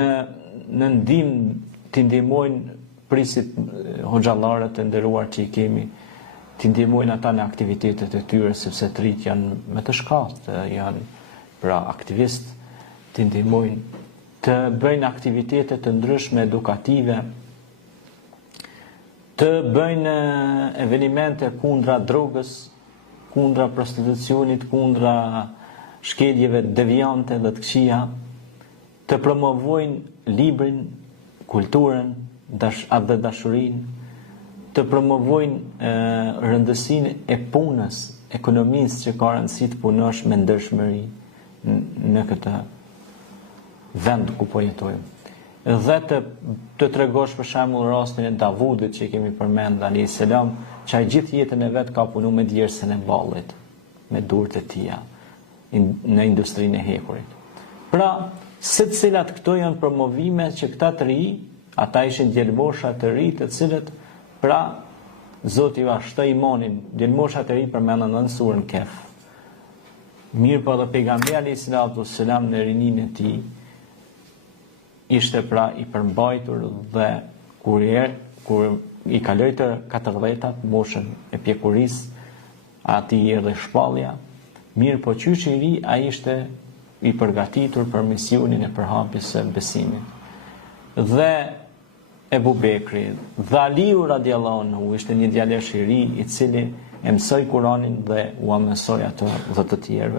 në ndihmë t'i ndihmojnë prisit hoxhallarët e nderuar që i kemi, t'i ndihmojnë ata në aktivitetet e tyre, sepse të rit janë me të shkallë, janë pra aktivistë, t'i ndihmojnë të bëjnë aktivitete të ndryshme edukative, të bëjnë evenimente kundra drogës, kundra prostitucionit, kundra shkeljeve deviante dhe të këqija, të promovojnë librin, kulturën dhe dashurinë, të promovojnë rëndësinë e punës, ekonomisë që ka rëndësi të punosh me ndershmëri në këtë vend ku po jetojmë. Dhe të tregosh për shembull rastin e Davudit që kemi përmend alayhis salam, që ai gjithë jetën e vet ka punuar me djersën e ballit, me durët e tija në industrinë e hekurit. Pra, secilat këto janë promovime që këta të ri, ata ishin djelmosha të ri, të cilët pra Zoti va shtoi imanin, djelmosha të ri përmendën në surën Kehf. Mirë po dhe pejgamberi alayhis salam në rininë e tij ishte pra i përmbajtur dhe kur i kaloi të 40-tat, moshën e pjekurisë, ati erdhi shpallja. Mirë po qysh i ri, ai ishte i përgatitur për misionin e përhapjes së besimit. Dhe Ebu Bekri dhe Aliu radiallahu anhu ishte një djalesh i ri i cili e mësoi Kur'anin dhe u mësoi atë dhe të tjerëve.